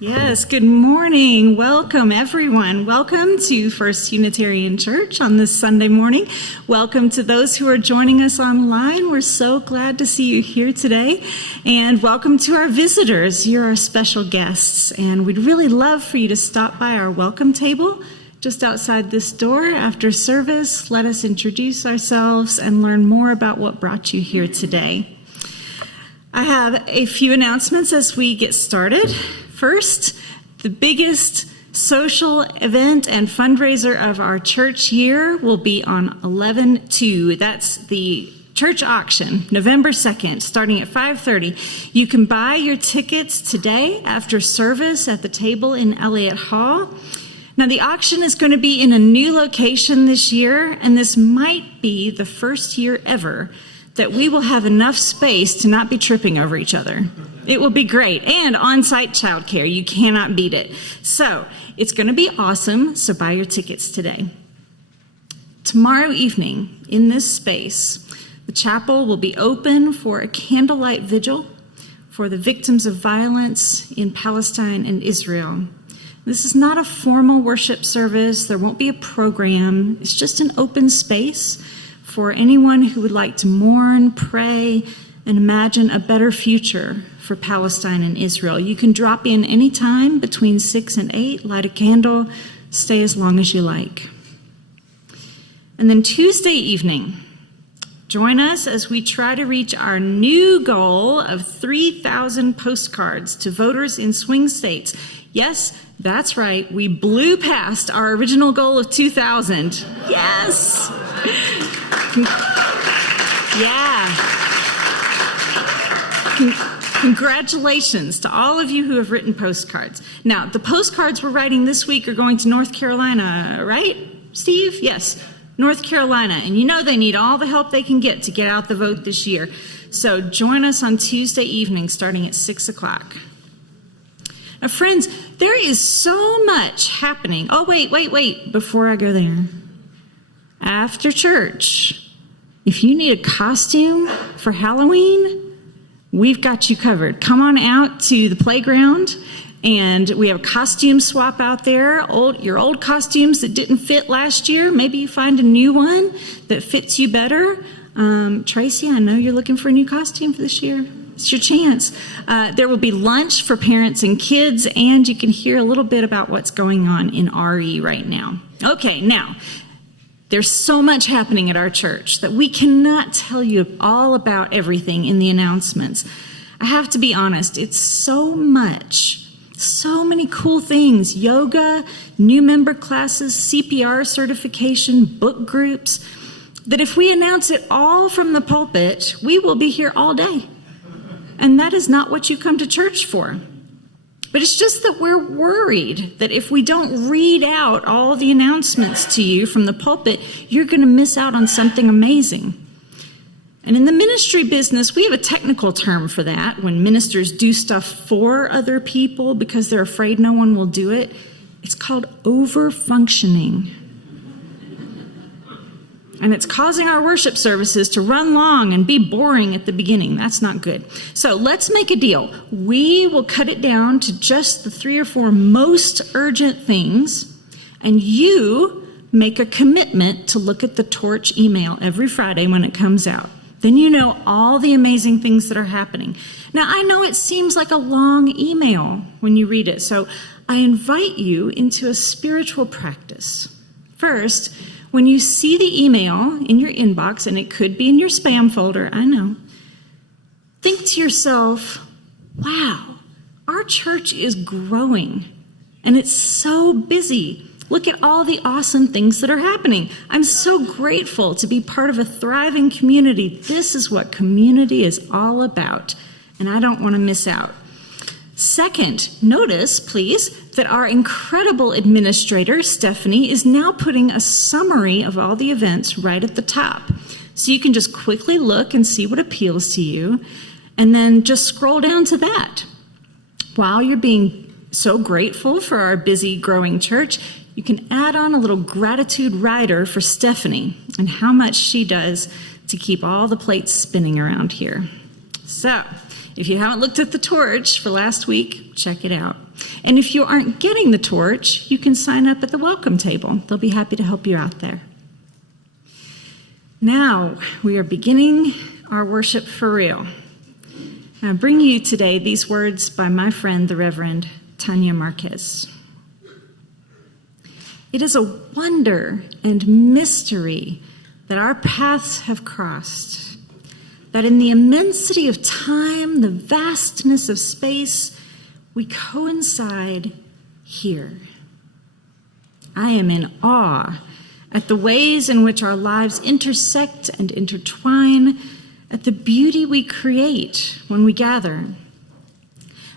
Yes, good morning. Welcome, everyone. Welcome to First Unitarian Church on this Sunday morning. Welcome to those who are joining us online. We're so glad to see you here today. And welcome to our visitors. You're our special guests, and we'd really love for you to stop by our welcome table just outside this door after service. Let us introduce ourselves and learn more about what brought you here today. I have a few announcements as we get started. First, the biggest social event and fundraiser of our church year will be on 11/2. That's the church auction, November 2nd, starting at 5:30. You can buy your tickets today after service at the table in Elliott Hall. Now, the auction is going to be in a new location this year, and this might be the first year ever that we will have enough space to not be tripping over each other. It will be great. And on-site childcare. You cannot beat it. So it's going to be awesome. So buy your tickets today. Tomorrow evening, in this space, the chapel will be open for a candlelight vigil for the victims of violence in Palestine and Israel. This is not a formal worship service. There won't be a program. It's just an open space for anyone who would like to mourn, pray, and imagine a better future for Palestine and Israel. You can drop in anytime between 6 and 8, light a candle, stay as long as you like. And then Tuesday evening, join us as we try to reach our new goal of 3,000 postcards to voters in swing states. Yes, that's right. We blew past our original goal of 2,000. Yes! Yeah. Congratulations to all of you who have written postcards. Now, the postcards we're writing this week are going to North Carolina, right, Steve? Yes, North Carolina. And you know they need all the help they can get to get out the vote this year. So join us on Tuesday evening starting at 6 o'clock. Now, friends, there is so much happening. Oh, wait, before I go there. After church, if you need a costume for Halloween, we've got you covered. Come on out to the playground, and we have a costume swap out there. Your old costumes that didn't fit last year, maybe you find a new one that fits you better. Tracy, I know you're looking for a new costume for this year. It's your chance. There will be lunch for parents and kids, and you can hear a little bit about what's going on in RE right now. Okay, now, there's so much happening at our church that we cannot tell you all about everything in the announcements. I have to be honest, it's so much. So many cool things. Yoga, new member classes, CPR certification, book groups, that if we announce it all from the pulpit, we will be here all day. And that is not what you come to church for. But it's just that we're worried that if we don't read out all the announcements to you from the pulpit, you're going to miss out on something amazing. And in the ministry business, we have a technical term for that. When ministers do stuff for other people because they're afraid no one will do it, it's called over-functioning. And it's causing our worship services to run long and be boring at the beginning. That's not good. So let's make a deal. We will cut it down to just the 3 or 4 most urgent things, and you make a commitment to look at the Torch email every Friday when it comes out. Then you know all the amazing things that are happening. Now, I know it seems like a long email when you read it, so I invite you into a spiritual practice. First, when you see the email in your inbox, and it could be in your spam folder, I know, think to yourself, wow, our church is growing, and it's so busy. Look at all the awesome things that are happening. I'm so grateful to be part of a thriving community. This is what community is all about, and I don't want to miss out. Second, notice, please, that our incredible administrator, Stephanie, is now putting a summary of all the events right at the top. So you can just quickly look and see what appeals to you, and then just scroll down to that. While you're being so grateful for our busy, growing church, you can add on a little gratitude rider for Stephanie and how much she does to keep all the plates spinning around here. So, if you haven't looked at the Torch for last week, check it out. And if you aren't getting the Torch, you can sign up at the welcome table. They'll be happy to help you out there. Now, we are beginning our worship for real. I bring you today these words by my friend, the Reverend Tanya Marquez. It is a wonder and mystery that our paths have crossed, that in the immensity of time, the vastness of space, we coincide here. I am in awe at the ways in which our lives intersect and intertwine, at the beauty we create when we gather.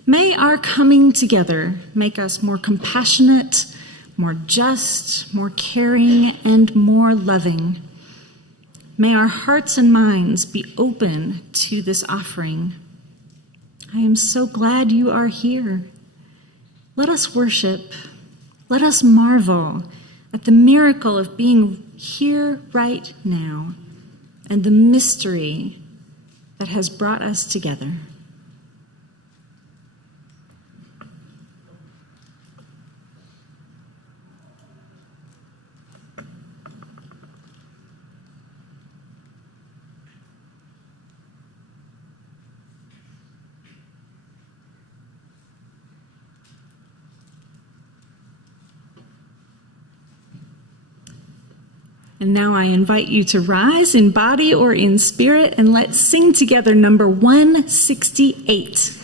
May our coming together make us more compassionate, more just, more caring, and more loving. May our hearts and minds be open to this offering. I am so glad you are here. Let us worship. Let us marvel at the miracle of being here right now and the mystery that has brought us together. And now I invite you to rise in body or in spirit, and let's sing together number 168.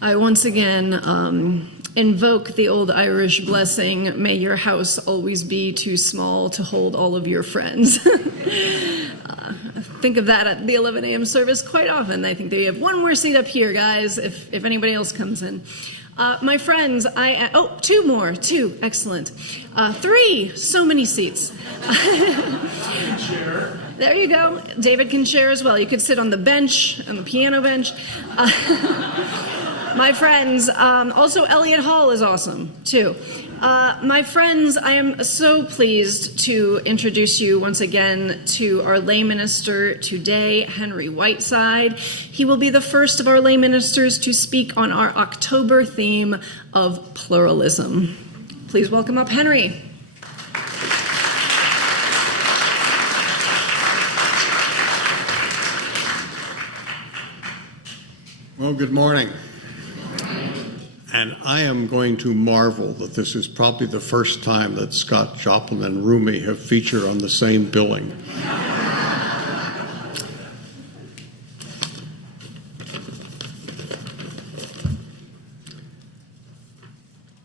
I once again invoke the old Irish blessing, may your house always be too small to hold all of your friends. Think of that at the 11 a.m. service quite often. I think they have one more seat up here, guys, if anybody else comes in. My friends, two, excellent. Three, so many seats. Share. There you go. David can share as well. You could sit on the bench, on the piano bench. My friends, also Elliott Hall is awesome, too. My friends, I am so pleased to introduce you once again to our lay minister today, Henry Whiteside. He will be the first of our lay ministers to speak on our October theme of pluralism. Please welcome up Henry. Well, good morning. And I am going to marvel that this is probably the first time that Scott, Joplin, and Rumi have featured on the same billing.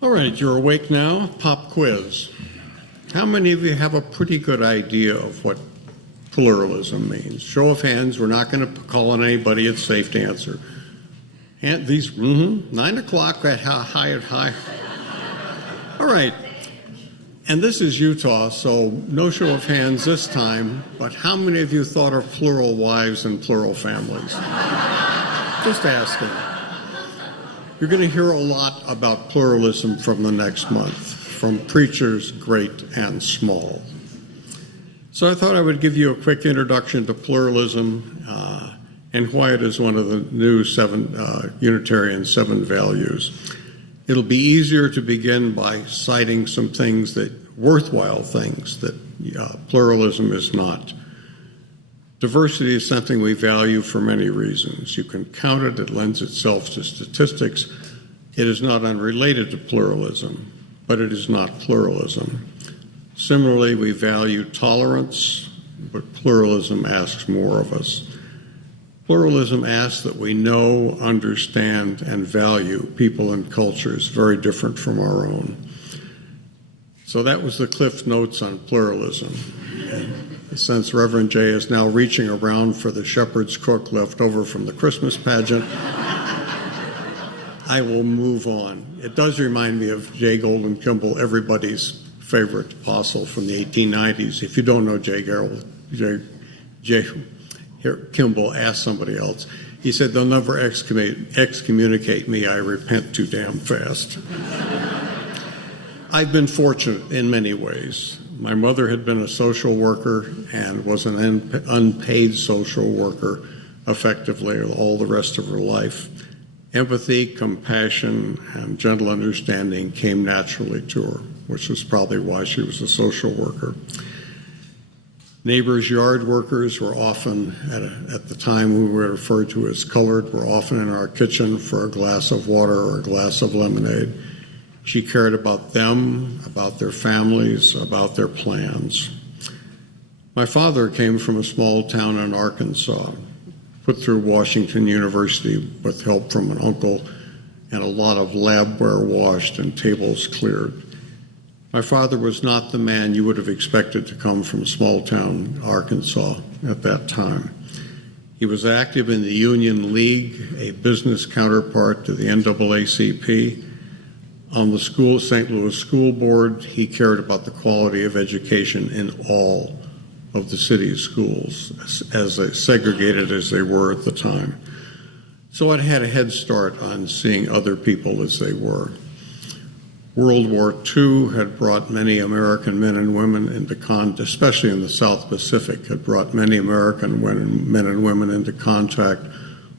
All right, you're awake now? Pop quiz. How many of you have a pretty good idea of what pluralism means? Show of hands, we're not going to call on anybody, it's safe to answer. And these, 9 o'clock at high. All right. And this is Utah, so no show of hands this time, but how many of you thought of plural wives and plural families? Just asking. You're going to hear a lot about pluralism from the next month, from preachers great and small. So I thought I would give you a quick introduction to pluralism, and why it is one of the new Unitarian 7 values. It'll be easier to begin by citing some things worthwhile things that pluralism is not. Diversity is something we value for many reasons. You can count it, it lends itself to statistics. It is not unrelated to pluralism, but it is not pluralism. Similarly, we value tolerance, but pluralism asks more of us. Pluralism asks that we know, understand, and value people and cultures very different from our own. So that was the Cliff Notes on pluralism. And since Reverend J is now reaching around for the shepherd's crook left over from the Christmas pageant, I will move on. It does remind me of J. Golden Kimball, everybody's favorite apostle from the 1890s. If you don't know J. Kimball asked somebody else. He said, they'll never excommunicate me. I repent too damn fast. I've been fortunate in many ways. My mother had been a social worker and was an unpaid social worker effectively all the rest of her life. Empathy, compassion, and gentle understanding came naturally to her, which is probably why she was a social worker. Neighbors' yard workers were often, at the time we were referred to as colored, were often in our kitchen for a glass of water or a glass of lemonade. She cared about them, about their families, about their plans. My father came from a small town in Arkansas, put through Washington University with help from an uncle, and a lot of labware washed and tables cleared. My father was not the man you would have expected to come from small-town Arkansas at that time. He was active in the Union League, a business counterpart to the NAACP. On the St. Louis School Board, he cared about the quality of education in all of the city's schools, as segregated as they were at the time. So I'd had a head start on seeing other people as they were. World War II had brought many American men and women especially in the South Pacific, had brought many American men and women into contact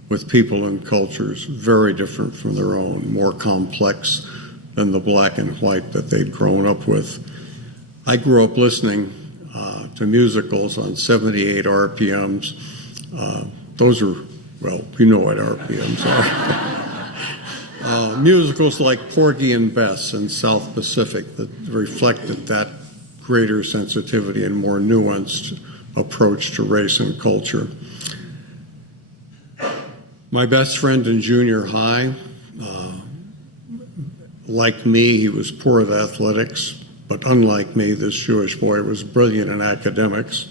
with people and cultures very different from their own, more complex than the black and white that they'd grown up with. I grew up listening to musicals on 78 RPMs. Those are, well, you know what RPMs are. Musicals like Porgy and Bess in South Pacific that reflected that greater sensitivity and more nuanced approach to race and culture. My best friend in junior high, like me, he was poor at athletics, but unlike me, this Jewish boy was brilliant in academics.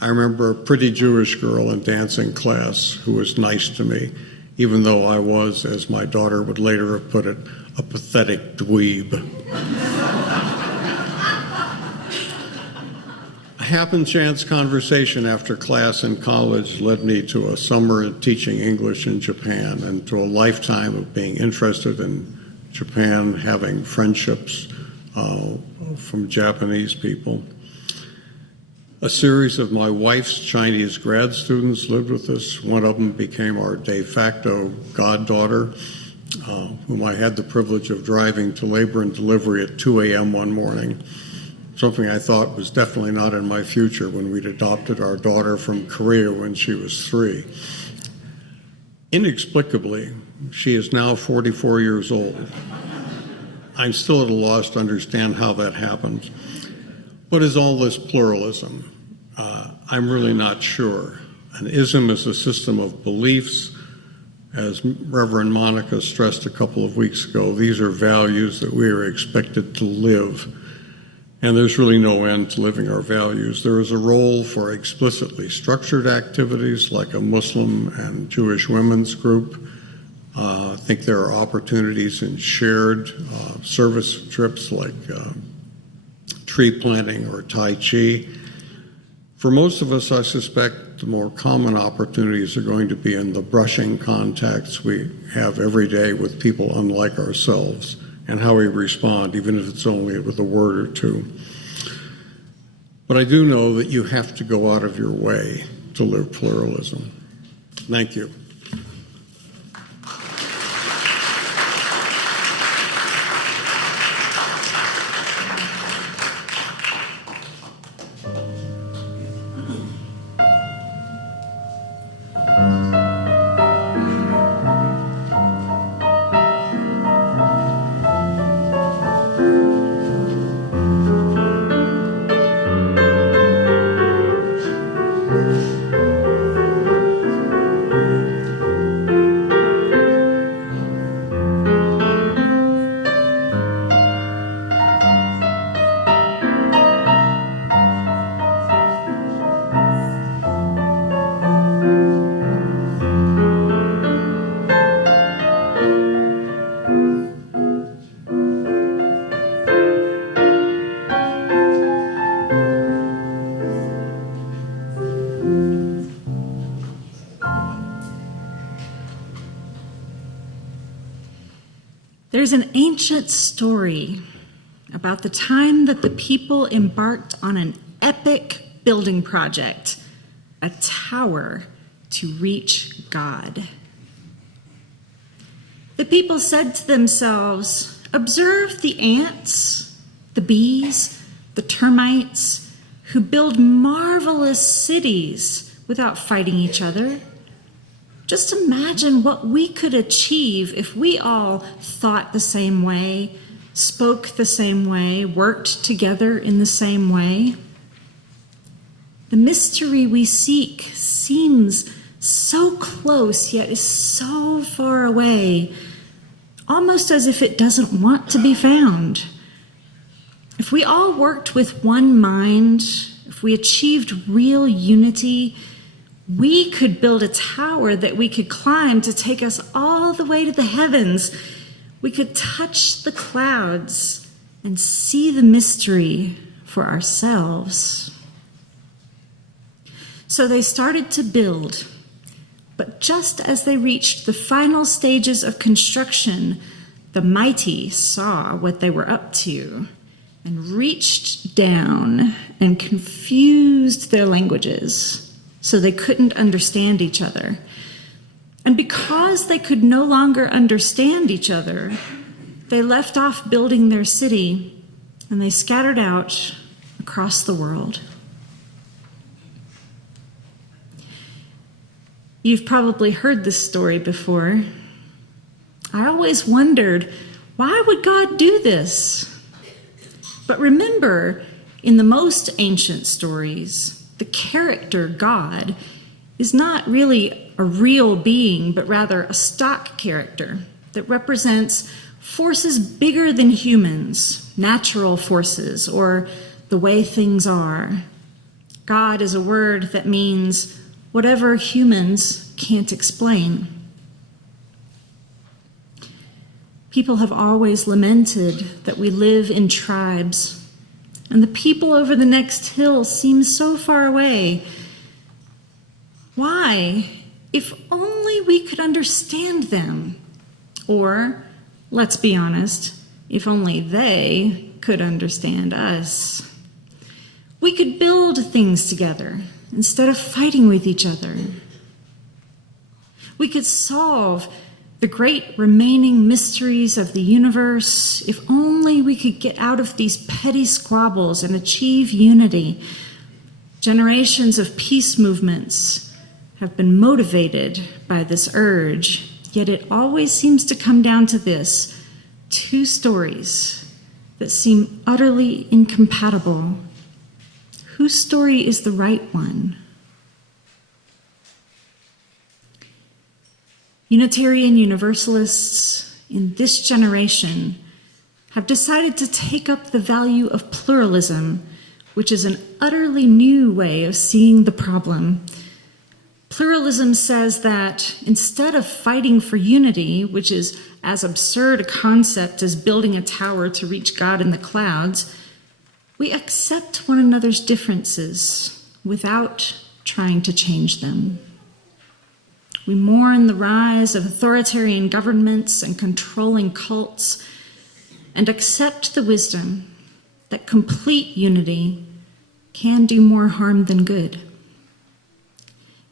I remember a pretty Jewish girl in dancing class who was nice to me, even though I was, as my daughter would later have put it, a pathetic dweeb. A happen-chance conversation after class in college led me to a summer teaching English in Japan and to a lifetime of being interested in Japan, having friendships from Japanese people. A series of my wife's Chinese grad students lived with us. One of them became our de facto goddaughter, whom I had the privilege of driving to labor and delivery at 2 a.m. one morning, something I thought was definitely not in my future when we'd adopted our daughter from Korea when she was 3. Inexplicably, she is now 44 years old. I'm still at a loss to understand how that happened. What is all this pluralism? I'm really not sure. An ism is a system of beliefs. As Reverend Monica stressed a couple of weeks ago, these are values that we are expected to live. And there's really no end to living our values. There is a role for explicitly structured activities like a Muslim and Jewish women's group. I think there are opportunities in shared service trips like tree planting or Tai Chi. For most of us, I suspect the more common opportunities are going to be in the brushing contacts we have every day with people unlike ourselves and how we respond, even if it's only with a word or two. But I do know that you have to go out of your way to live pluralism. Thank you. There's an ancient story about the time that the people embarked on an epic building project, a tower to reach God. The people said to themselves, "Observe the ants, the bees, the termites, who build marvelous cities without fighting each other. Just imagine what we could achieve if we all thought the same way, spoke the same way, worked together in the same way. The mystery we seek seems so close, yet is so far away, almost as if it doesn't want to be found. If we all worked with one mind, if we achieved real unity, we could build a tower that we could climb to take us all the way to the heavens. We could touch the clouds and see the mystery for ourselves." So they started to build, but just as they reached the final stages of construction, the mighty saw what they were up to and reached down and confused their languages, so they couldn't understand each other. And because they could no longer understand each other, they left off building their city and they scattered out across the world. You've probably heard this story before. I always wondered, why would God do this? But remember, in the most ancient stories, the character God is not really a real being, but rather a stock character that represents forces bigger than humans, natural forces, or the way things are. God is a word that means whatever humans can't explain. People have always lamented that we live in tribes, and the people over the next hill seem so far away. Why? If only we could understand them. Or, let's be honest, if only they could understand us. We could build things together instead of fighting with each other. We could solve the great remaining mysteries of the universe if only we could get out of these petty squabbles and achieve unity. Generations of peace movements have been motivated by this urge, yet it always seems to come down to this: two stories that seem utterly incompatible. Whose story is the right one? Unitarian Universalists in this generation have decided to take up the value of pluralism, which is an utterly new way of seeing the problem. Pluralism says that instead of fighting for unity, which is as absurd a concept as building a tower to reach God in the clouds, we accept one another's differences without trying to change them. We mourn the rise of authoritarian governments and controlling cults and accept the wisdom that complete unity can do more harm than good.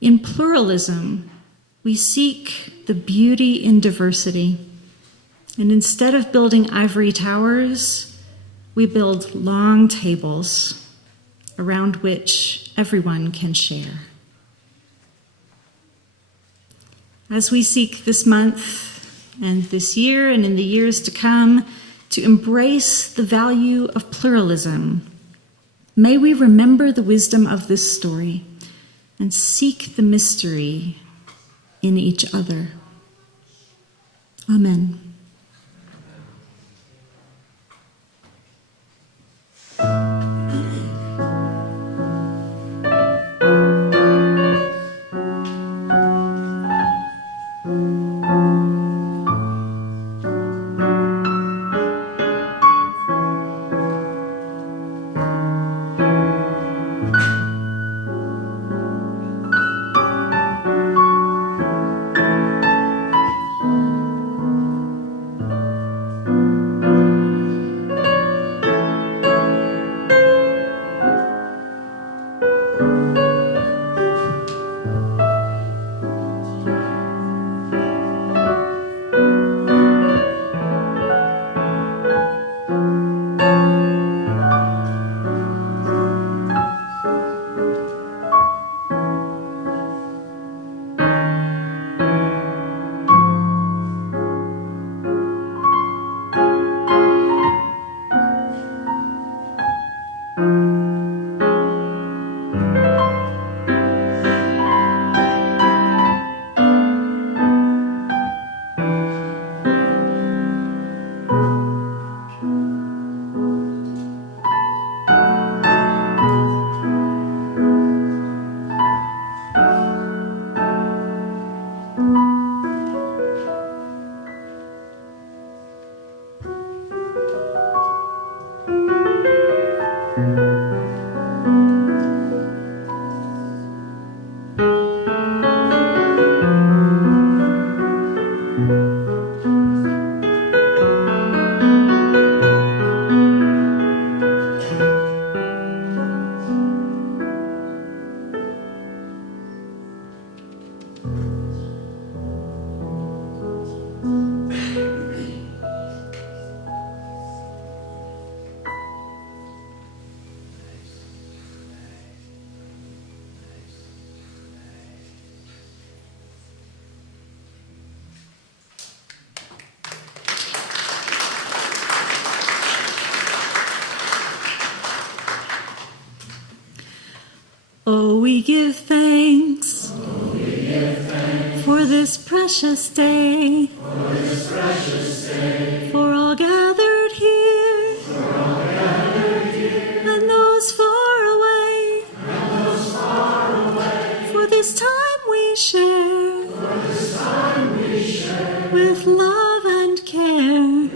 In pluralism, we seek the beauty in diversity, and instead of building ivory towers, we build long tables around which everyone can share. As we seek this month and this year and in the years to come to embrace the value of pluralism, may we remember the wisdom of this story and seek the mystery in each other. Amen. Oh, we give thanks for this precious day, for all gathered here, and those far away, for this time we share, with love and care.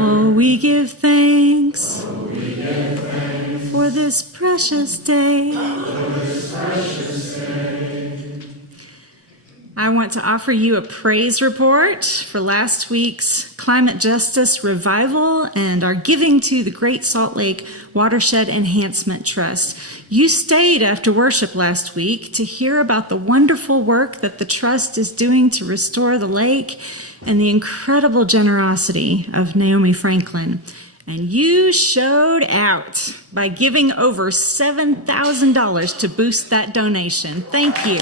Oh, we give thanks for this precious day. I want to offer you a praise report for last week's Climate Justice Revival and our giving to the Great Salt Lake Watershed Enhancement Trust. You stayed after worship last week to hear about the wonderful work that the Trust is doing to restore the lake and the incredible generosity of Naomi Franklin. And you showed out by giving over $7,000 to boost that donation. Thank you.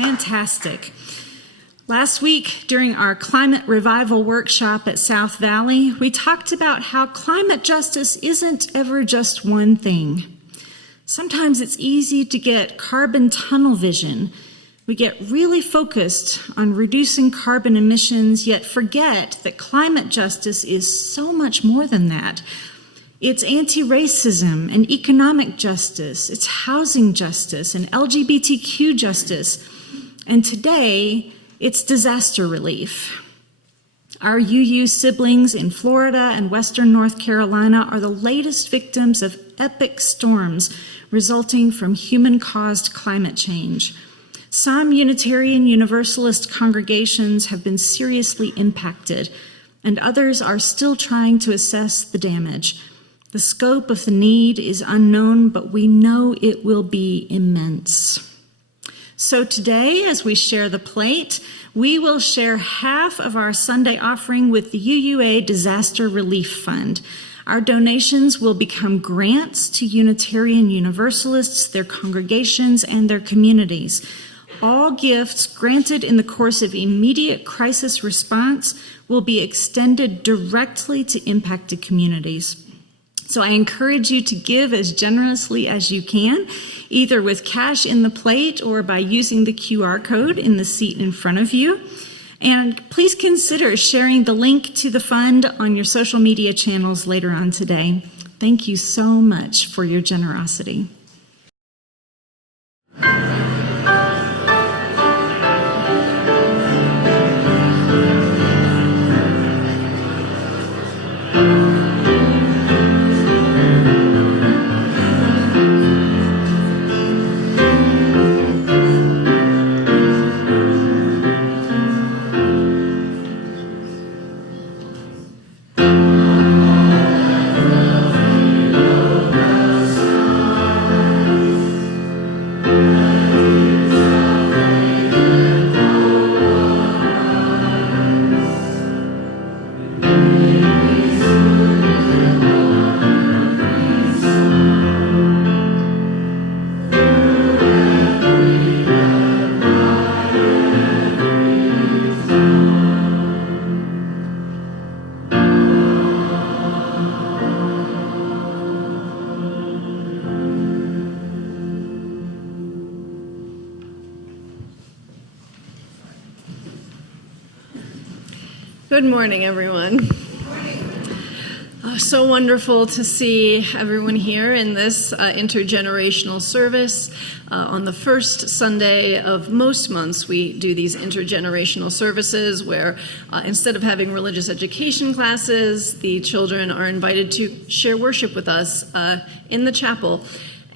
Fantastic. Last week, during our Climate Revival workshop at South Valley, we talked about how climate justice isn't ever just one thing. Sometimes it's easy to get carbon tunnel vision. We get really focused on reducing carbon emissions, yet forget that climate justice is so much more than that. It's anti-racism and economic justice, it's housing justice and LGBTQ justice, and today, it's disaster relief. Our UU siblings in Florida and Western North Carolina are the latest victims of epic storms resulting from human-caused climate change. Some Unitarian Universalist congregations have been seriously impacted, and others are still trying to assess the damage. The scope of the need is unknown, but we know it will be immense. So today, as we share the plate, we will share half of our Sunday offering with the UUA Disaster Relief Fund. Our donations will become grants to Unitarian Universalists, their congregations, and their communities. All gifts granted in the course of immediate crisis response will be extended directly to impacted communities. So I encourage you to give as generously as you can, either with cash in the plate or by using the QR code in the seat in front of you. And please consider sharing the link to the fund on your social media channels later on today. Thank you so much for your generosity. Good morning, everyone. So wonderful to see everyone here in this intergenerational service. On the first Sunday of most months, we do these intergenerational services where instead of having religious education classes, the children are invited to share worship with us in the chapel.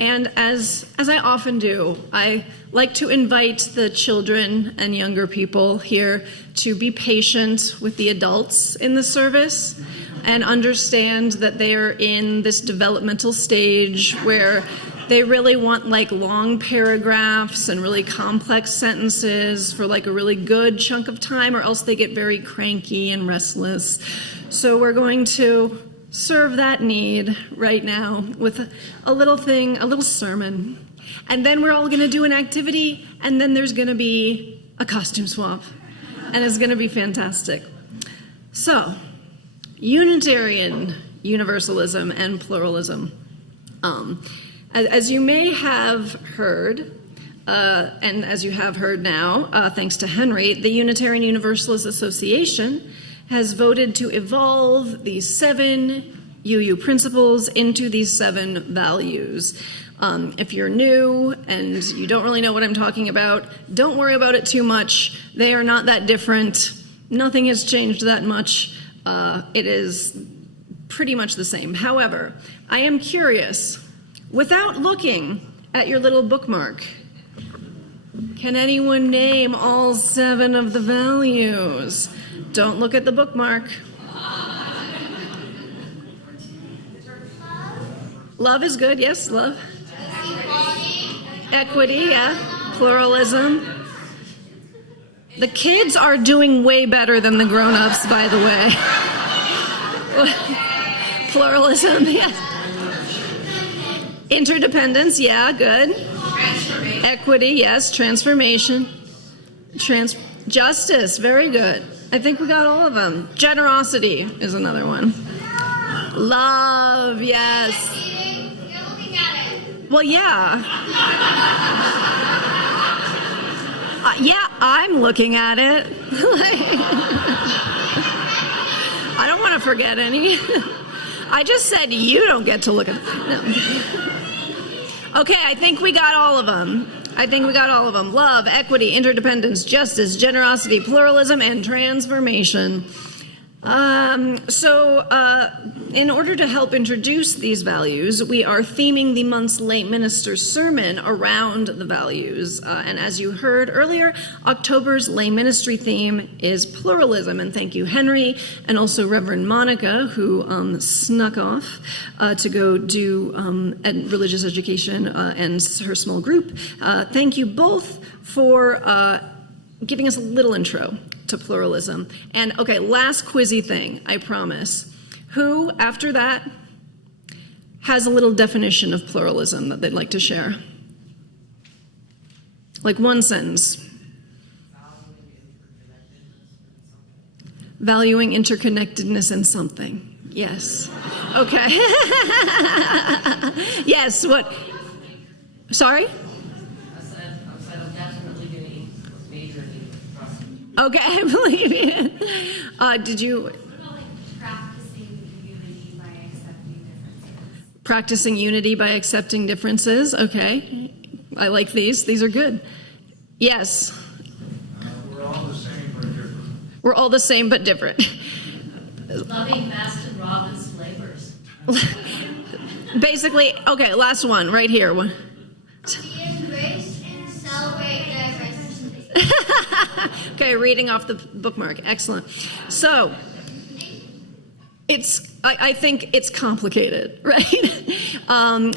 And as I often do, I like to invite the children and younger people here to be patient with the adults in the service and understand that they are in this developmental stage where they really want like long paragraphs and really complex sentences for like a really good chunk of time, or else they get very cranky and restless. So we're going to serve that need right now with a little sermon. And then we're all going to do an activity, and then there's going to be a costume swap. And it's going to be fantastic. So, Unitarian Universalism and pluralism. As you may have heard, and as you have heard now, thanks to Henry, the Unitarian Universalist Association has voted to evolve these 7 UU principles into these 7 values. If you're new and you don't really know what I'm talking about, don't worry about it too much. They are not that different. Nothing has changed that much. It is pretty much the same. However, I am curious, without looking at your little bookmark, can anyone name all 7 of the values? Don't look at the bookmark. Love is good, yes, love. Equity, yeah. Pluralism. The kids are doing way better than the grown-ups, by the way. Pluralism, yeah. Interdependence, yeah, good. Equity, yes. Transformation. Justice, very good. I think we got all of them. Generosity is another one. Love, yes. You're looking at it. Well, yeah. Yeah, I'm looking at it. I don't want to forget any. I just said you don't get to look at them. No. Okay, I think we got all of them. Love, equity, interdependence, justice, generosity, pluralism, and transformation. In order to help introduce these values, we are theming the month's lay minister's sermon around the values. And as you heard earlier, October's lay ministry theme is pluralism. And thank you, Henry, and also Reverend Monica, who snuck off to go do religious education and her small group. Thank you both for giving us a little intro to pluralism. And okay, last quizzy thing, I promise. Who, after that, has a little definition of pluralism that they'd like to share? Like one sentence. Valuing interconnectedness in something. Yes. Okay. Yes, what? Sorry? Okay, I believe it. Did you? Practicing unity by accepting differences. Okay. I like these. These are good. Yes. We're all the same but different. We're all the same but different. Loving Baskin Robbins flavors. Basically, okay, last one right here. Be embraced and celebrate diversity. Okay, reading off the bookmark. Excellent. So, I think it's complicated, right? I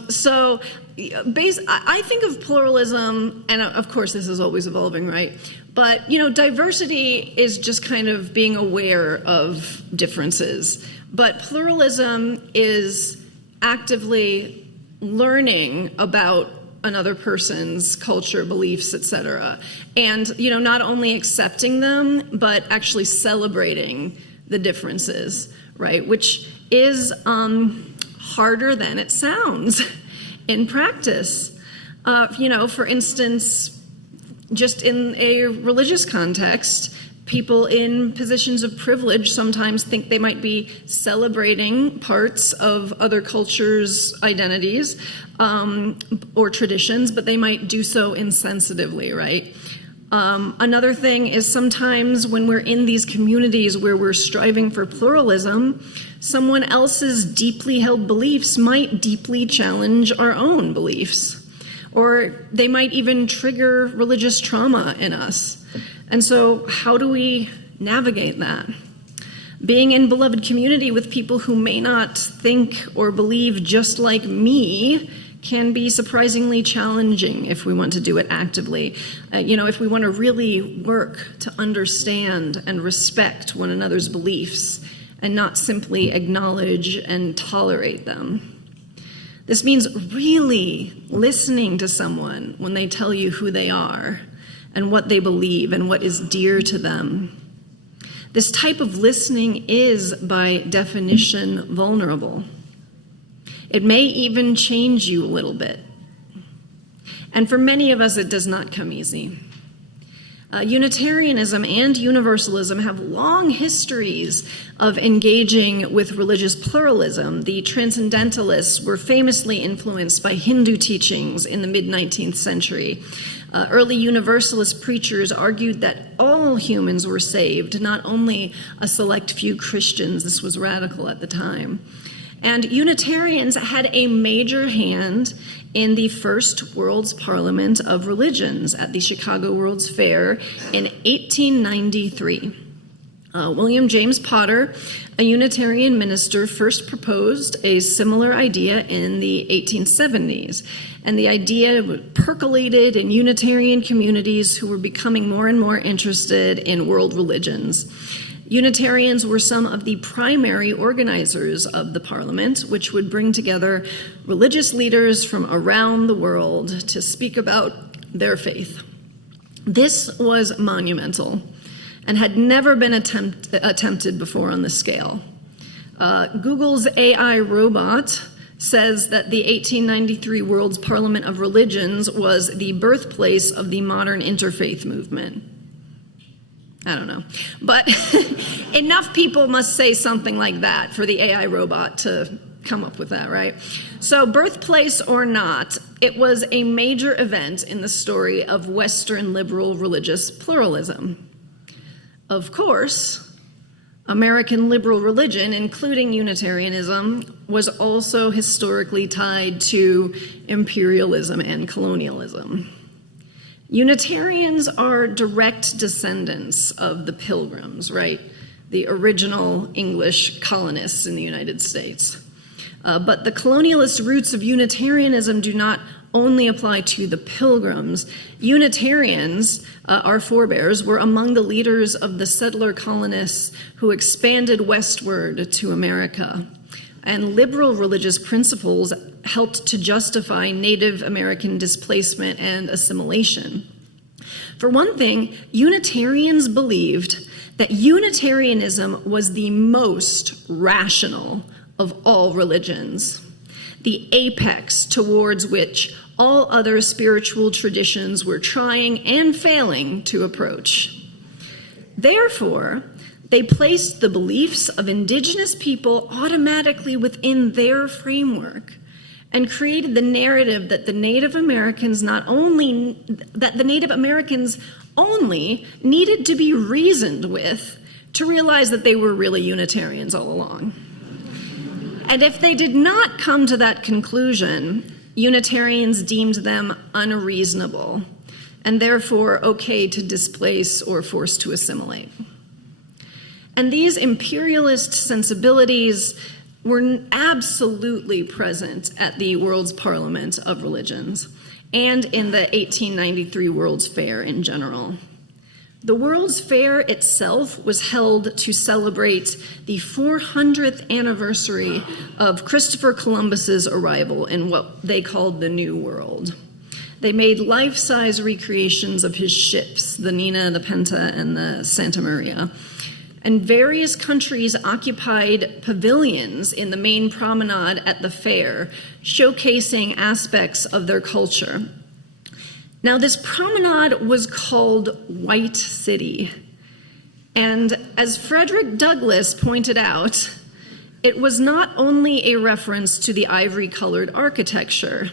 think of pluralism, and of course this is always evolving, right? But, diversity is just kind of being aware of differences. But pluralism is actively learning about another person's culture, beliefs, etc. And, not only accepting them, but actually celebrating the differences, right? Which is harder than it sounds in practice. For instance, just in a religious context, people in positions of privilege sometimes think they might be celebrating parts of other cultures' identities or traditions, but they might do so insensitively, right? Another thing is sometimes when we're in these communities where we're striving for pluralism, someone else's deeply held beliefs might deeply challenge our own beliefs, or they might even trigger religious trauma in us. And so how do we navigate that? Being in beloved community with people who may not think or believe just like me can be surprisingly challenging if we want to do it actively. If we want to really work to understand and respect one another's beliefs and not simply acknowledge and tolerate them. This means really listening to someone when they tell you who they are and what they believe and what is dear to them. This type of listening is, by definition, vulnerable. It may even change you a little bit. And for many of us, it does not come easy. Unitarianism and Universalism have long histories of engaging with religious pluralism. The Transcendentalists were famously influenced by Hindu teachings in the mid-19th century. Early Universalist preachers argued that all humans were saved, not only a select few Christians. This was radical at the time. And Unitarians had a major hand in the first World's Parliament of Religions at the Chicago World's Fair in 1893. William James Potter, a Unitarian minister, first proposed a similar idea in the 1870s. And the idea percolated in Unitarian communities who were becoming more and more interested in world religions. Unitarians were some of the primary organizers of the Parliament, which would bring together religious leaders from around the world to speak about their faith. This was monumental and had never been attempted before on this scale. Google's AI robot says that the 1893 World's Parliament of Religions was the birthplace of the modern interfaith movement. I don't know. But enough people must say something like that for the AI robot to come up with that, right? So birthplace or not, it was a major event in the story of Western liberal religious pluralism. Of course, American liberal religion, including Unitarianism, was also historically tied to imperialism and colonialism. Unitarians are direct descendants of the Pilgrims, right? The original English colonists in the United States. But the colonialist roots of Unitarianism do not only apply to the Pilgrims. Unitarians, our forebears, were among the leaders of the settler colonists who expanded westward to America. And liberal religious principles helped to justify Native American displacement and assimilation. For one thing, Unitarians believed that Unitarianism was the most rational of all religions, the apex towards which all other spiritual traditions were trying and failing to approach. Therefore, they placed the beliefs of indigenous people automatically within their framework and created the narrative that the Native Americans only needed to be reasoned with to realize that they were really Unitarians all along. And if they did not come to that conclusion, Unitarians deemed them unreasonable and therefore okay to displace or force to assimilate. And these imperialist sensibilities were absolutely present at the World's Parliament of Religions and in the 1893 World's Fair in general. The World's Fair itself was held to celebrate the 400th anniversary of Christopher Columbus's arrival in what they called the New World. They made life-size recreations of his ships, the Nina, the Penta, and the Santa Maria. And various countries occupied pavilions in the main promenade at the fair, showcasing aspects of their culture. Now, this promenade was called White City. And as Frederick Douglass pointed out, it was not only a reference to the ivory-colored architecture.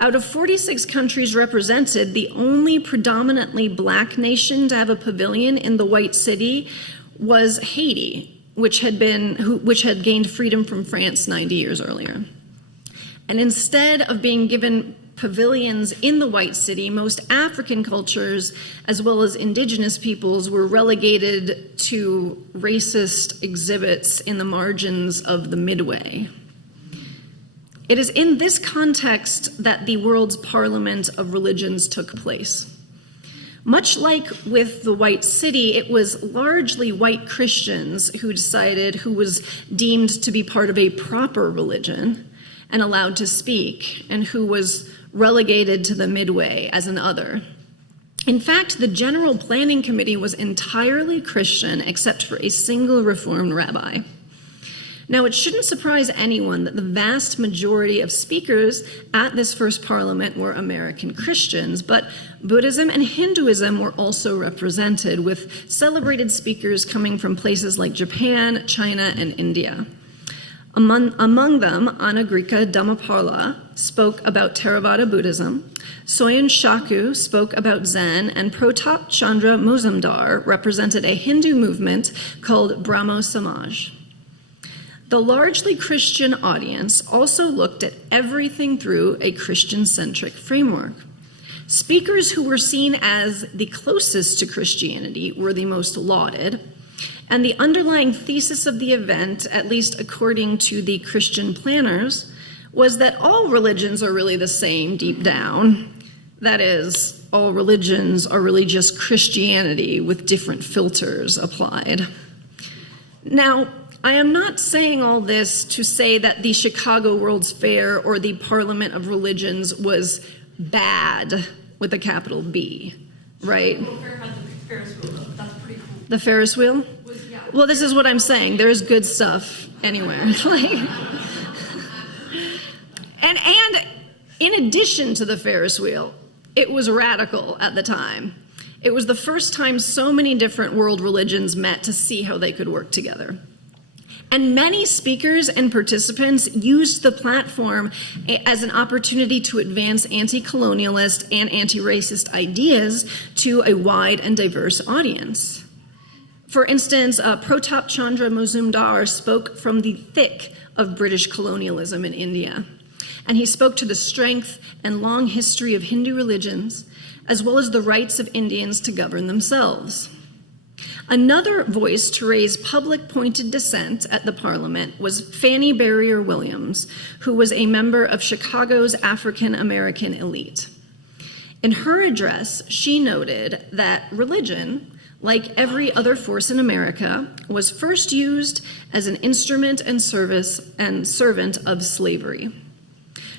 Out of 46 countries represented, the only predominantly black nation to have a pavilion in the White City was Haiti, which had gained freedom from France 90 years earlier. And instead of being given pavilions in the White City, most African cultures, as well as indigenous peoples, were relegated to racist exhibits in the margins of the Midway. It is in this context that the World's Parliament of Religions took place. Much like with the White City, it was largely white Christians who decided who was deemed to be part of a proper religion and allowed to speak, and who was relegated to the Midway as an other. In fact, the General Planning Committee was entirely Christian except for a single Reformed rabbi. Now, it shouldn't surprise anyone that the vast majority of speakers at this first parliament were American Christians, but Buddhism and Hinduism were also represented, with celebrated speakers coming from places like Japan, China, and India. Among them, Anagrika Dhammaparla spoke about Theravada Buddhism, Soyan Shaku spoke about Zen, and Pratap Chandra Muzumdar represented a Hindu movement called Brahmo Samaj. The largely Christian audience also looked at everything through a Christian-centric framework. Speakers who were seen as the closest to Christianity were the most lauded, and the underlying thesis of the event, at least according to the Christian planners, was that all religions are really the same deep down. That is, all religions are really just Christianity with different filters applied. Now, I am not saying all this to say that the Chicago World's Fair or the Parliament of Religions was bad with a capital B, right? The fair had the Ferris wheel, though. That's pretty cool. The Ferris wheel? Yeah. Well, this is what I'm saying. There's good stuff anywhere. And in addition to the Ferris wheel, it was radical at the time. It was the first time so many different world religions met to see how they could work together. And many speakers and participants used the platform as an opportunity to advance anti-colonialist and anti-racist ideas to a wide and diverse audience. For instance, Pratap Chandra Muzumdar spoke from the thick of British colonialism in India, and he spoke to the strength and long history of Hindu religions, as well as the rights of Indians to govern themselves. Another voice to raise public pointed dissent at the Parliament was Fanny Barrier Williams, who was a member of Chicago's African American elite. In her address, she noted that religion, like every other force in America, was first used as an instrument and servant of slavery.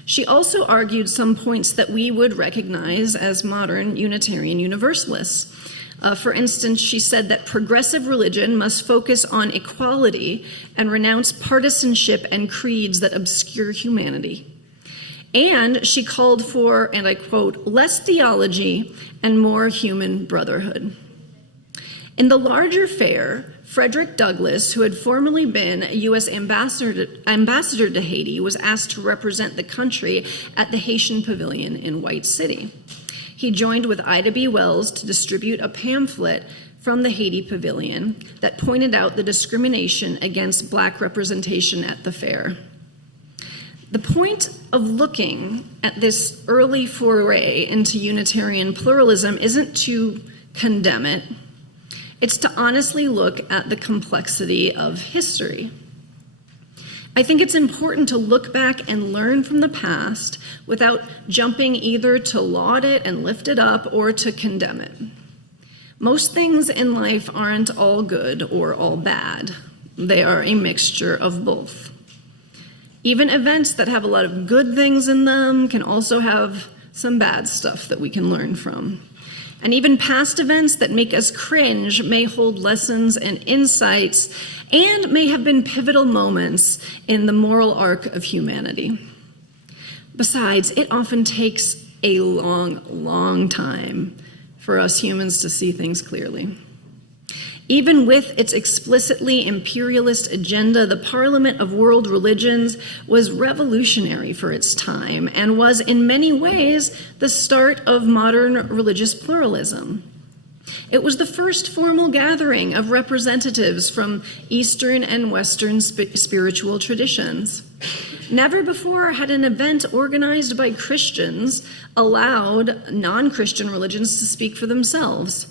She also argued some points that we would recognize as modern Unitarian Universalists. For instance, she said that progressive religion must focus on equality and renounce partisanship and creeds that obscure humanity. And she called for, and I quote, less theology and more human brotherhood. In the larger fair, Frederick Douglass, who had formerly been a U.S. ambassador to Haiti, was asked to represent the country at the Haitian Pavilion in White City. He joined with Ida B. Wells to distribute a pamphlet from the Haiti Pavilion that pointed out the discrimination against Black representation at the fair. The point of looking at this early foray into Unitarian pluralism isn't to condemn it. It's to honestly look at the complexity of history. I think it's important to look back and learn from the past without jumping either to laud it and lift it up or to condemn it. Most things in life aren't all good or all bad. They are a mixture of both. Even events that have a lot of good things in them can also have some bad stuff that we can learn from. And even past events that make us cringe may hold lessons and insights and may have been pivotal moments in the moral arc of humanity. Besides, it often takes a long, long time for us humans to see things clearly. Even with its explicitly imperialist agenda, the Parliament of World Religions was revolutionary for its time and was in many ways the start of modern religious pluralism. It was the first formal gathering of representatives from Eastern and Western spiritual traditions. Never before had an event organized by Christians allowed non-Christian religions to speak for themselves.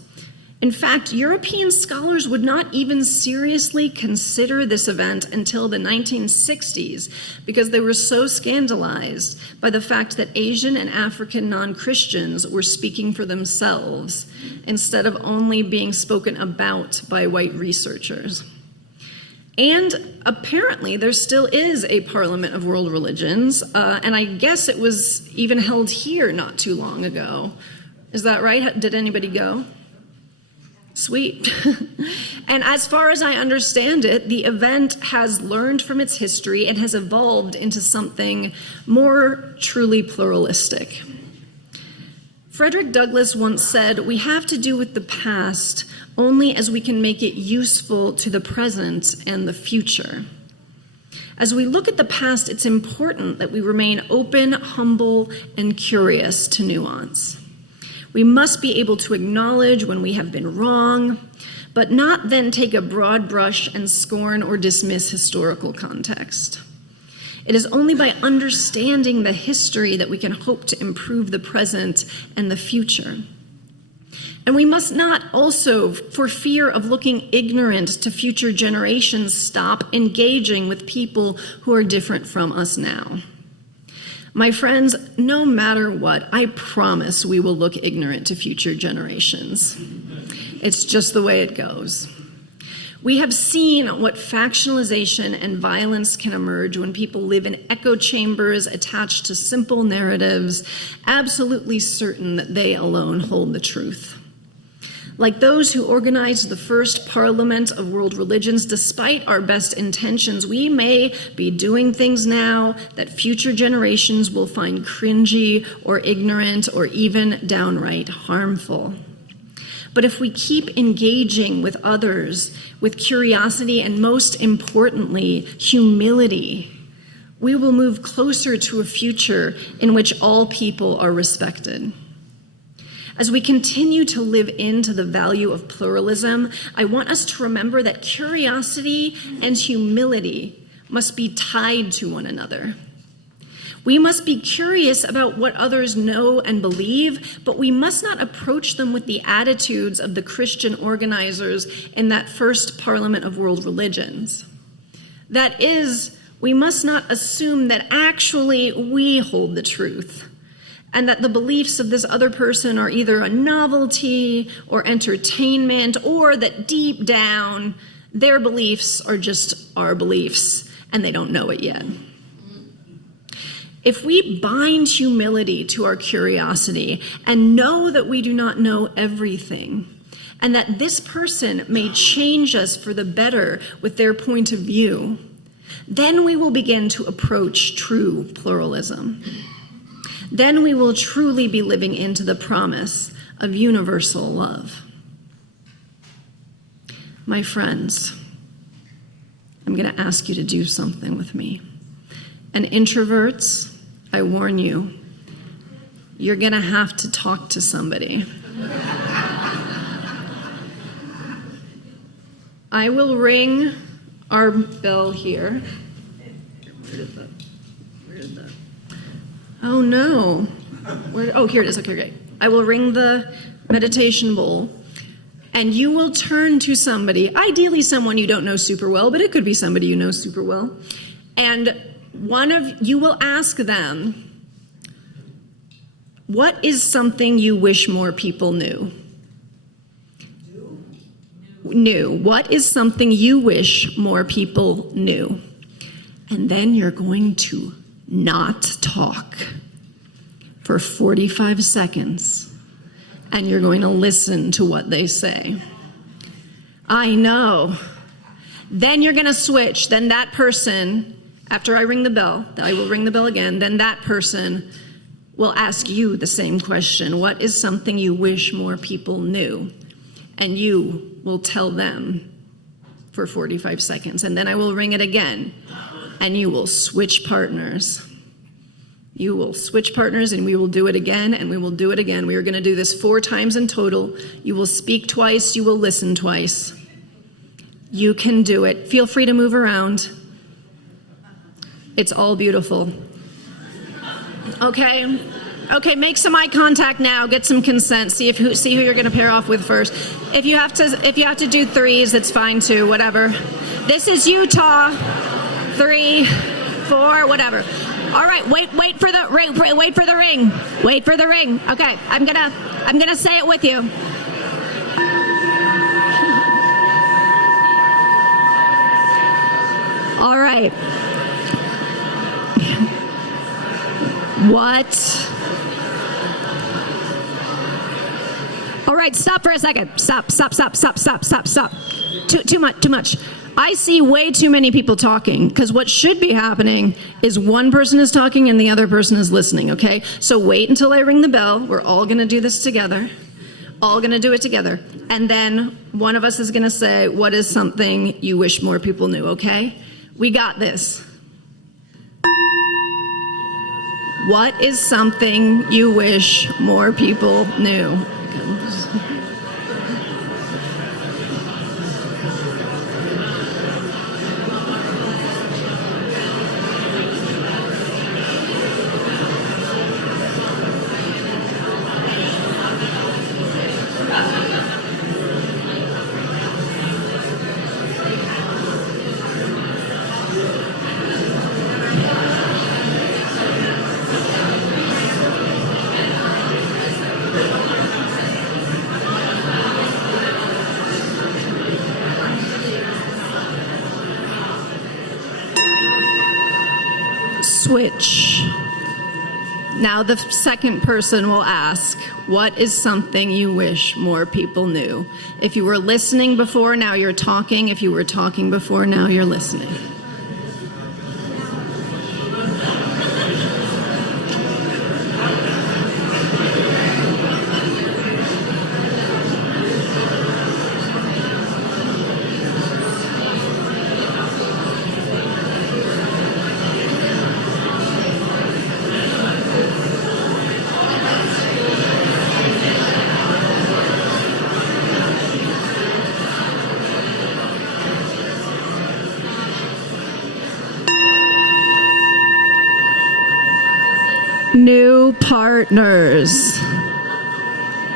In fact, European scholars would not even seriously consider this event until the 1960s because they were so scandalized by the fact that Asian and African non-Christians were speaking for themselves instead of only being spoken about by white researchers. And apparently there still is a Parliament of World Religions, and I guess it was even held here not too long ago. Is that right? Did anybody go? Sweet. And as far as I understand it, the event has learned from its history and has evolved into something more truly pluralistic. Frederick Douglass once said, "We have to do with the past only as we can make it useful to the present and the future." As we look at the past, it's important that we remain open, humble, and curious to nuance. We must be able to acknowledge when we have been wrong, but not then take a broad brush and scorn or dismiss historical context. It is only by understanding the history that we can hope to improve the present and the future. And we must not also, for fear of looking ignorant to future generations, stop engaging with people who are different from us now. My friends, no matter what, I promise we will look ignorant to future generations. It's just the way it goes. We have seen what factionalization and violence can emerge when people live in echo chambers attached to simple narratives, absolutely certain that they alone hold the truth. Like those who organized the first parliament of world religions, despite our best intentions, we may be doing things now that future generations will find cringy or ignorant or even downright harmful. But if we keep engaging with others with curiosity and, most importantly, humility, we will move closer to a future in which all people are respected. As we continue to live into the value of pluralism, I want us to remember that curiosity and humility must be tied to one another. We must be curious about what others know and believe, but we must not approach them with the attitudes of the Christian organizers in that first Parliament of World Religions. That is, we must not assume that actually we hold the truth, and that the beliefs of this other person are either a novelty or entertainment, or that deep down, their beliefs are just our beliefs, and they don't know it yet. If we bind humility to our curiosity and know that we do not know everything, and that this person may change us for the better with their point of view, then we will begin to approach true pluralism. Then we will truly be living into the promise of universal love. My friends, I'm going to ask you to do something with me. And introverts, I warn you, you're going to have to talk to somebody. I will ring our bell here. Where did the oh no. Oh, here it is. Okay, great. I will ring the meditation bowl, and you will turn to somebody, ideally someone you don't know super well, but it could be somebody you know super well, and one of you will ask them, what is something you wish more people knew? Knew. What is something you wish more people knew? And then you're going to not talk for 45 seconds, and you're going to listen to what they say. I know. Then you're going to switch. Then that person, after I ring the bell, I will ring the bell again, then that person will ask you the same question. What is something you wish more people knew? And you will tell them for 45 seconds. And then I will ring it again, and you will switch partners. You will switch partners, and we will do it again, and we will do it again. We are going to do this 4 times in total. You will speak twice. You will listen twice. You can do it. Feel free to move around. It's all beautiful. Okay. Okay, make some eye contact now. Get some consent. See who you're going to pair off with first. If you have to do 3s, it's fine too. Whatever. This is Utah. 3, 4, whatever. All right. Wait for the ring. Wait for the ring. Wait for the ring. Okay. I'm gonna say it with you. All right. All right, stop for a second. Stop. Too much. I see way too many people talking, because what should be happening is one person is talking and the other person is listening, okay? So wait until I ring the bell. We're all going to do this together. All going to do it together. And then one of us is going to say, what is something you wish more people knew, okay? We got this. What is something you wish more people knew? Switch. Now the second person will ask, what is something you wish more people knew? If you were listening before, now you're talking. If you were talking before, now you're listening.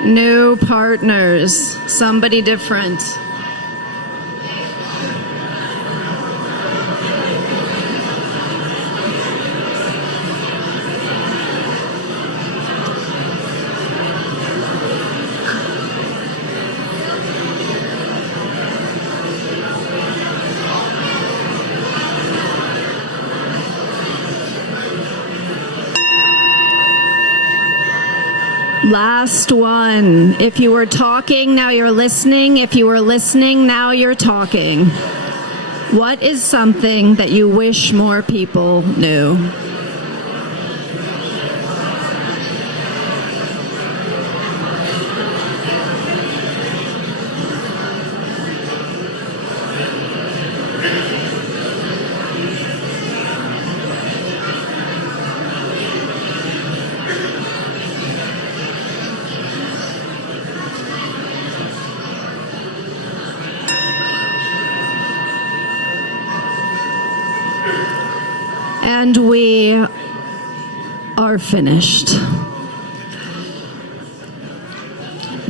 New partners, somebody different. Last one. If you were talking, now you're listening. If you were listening, now you're talking. What is something that you wish more people knew? And we are finished.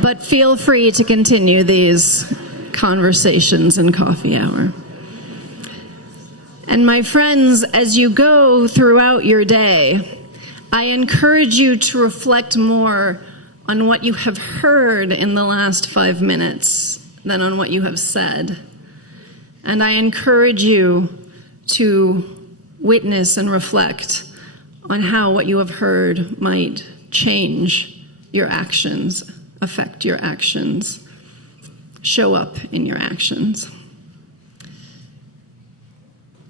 But feel free to continue these conversations in coffee hour. And my friends, as you go throughout your day, I encourage you to reflect more on what you have heard in the last 5 minutes than on what you have said. And I encourage you to witness and reflect on how what you have heard might change your actions, affect your actions, show up in your actions.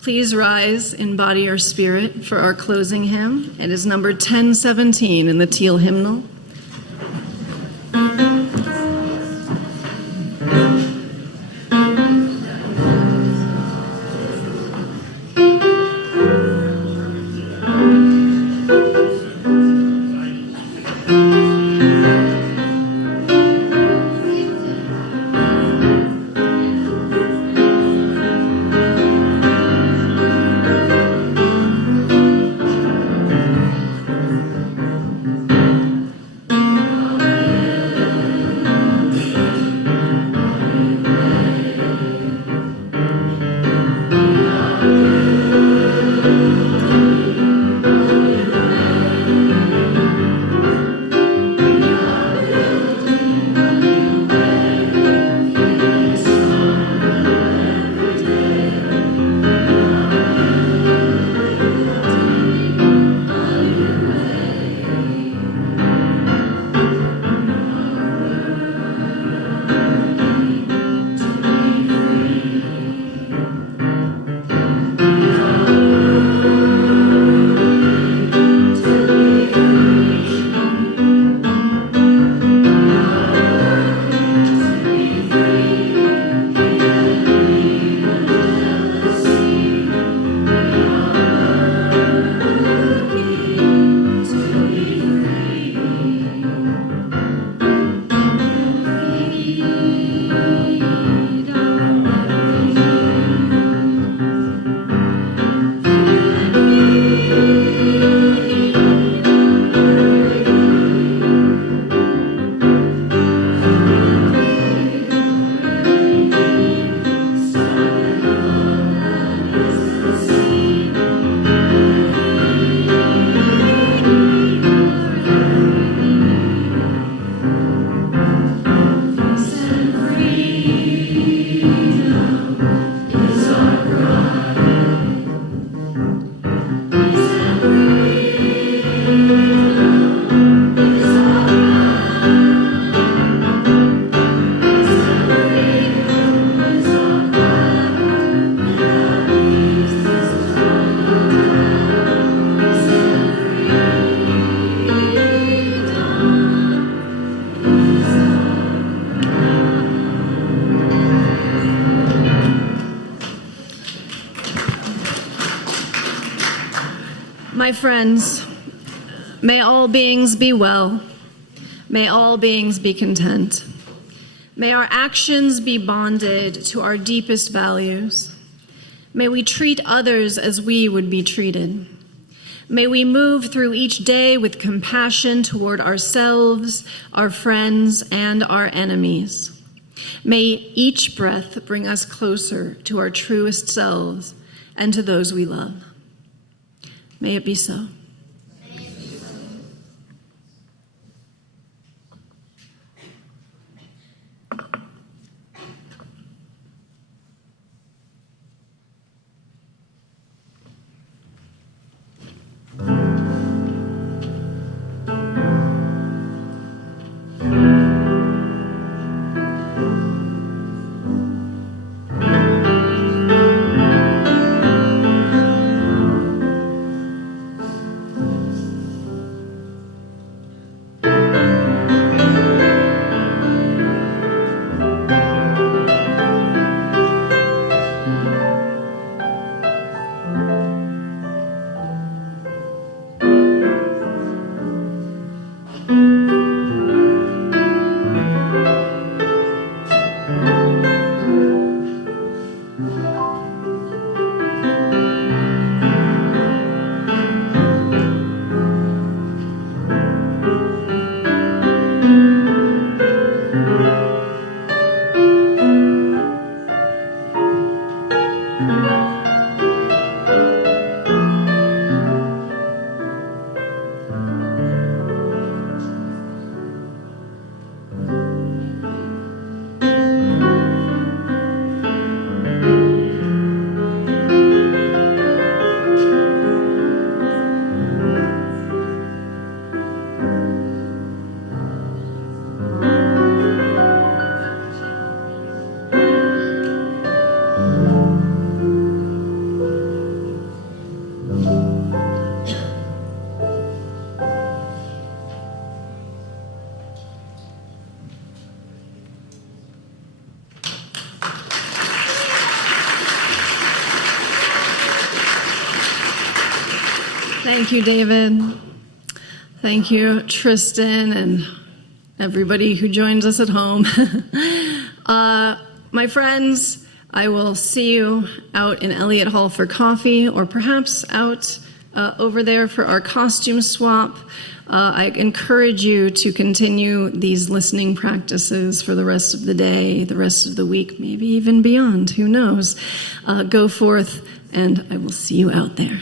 Please rise in body or spirit for our closing hymn. It is number 1017 in the Teal hymnal. My friends, may all beings be well. May all beings be content. May our actions be bonded to our deepest values. May we treat others as we would be treated. May we move through each day with compassion toward ourselves, our friends, and our enemies. May each breath bring us closer to our truest selves and to those we love. May it be so. Thank you, David. Thank you, Tristan, and everybody who joins us at home. My friends, I will see you out in Elliott Hall for coffee, or perhaps out over there for our costume swap. I encourage you to continue these listening practices for the rest of the day, the rest of the week, maybe even beyond. Who knows? Go forth, and I will see you out there.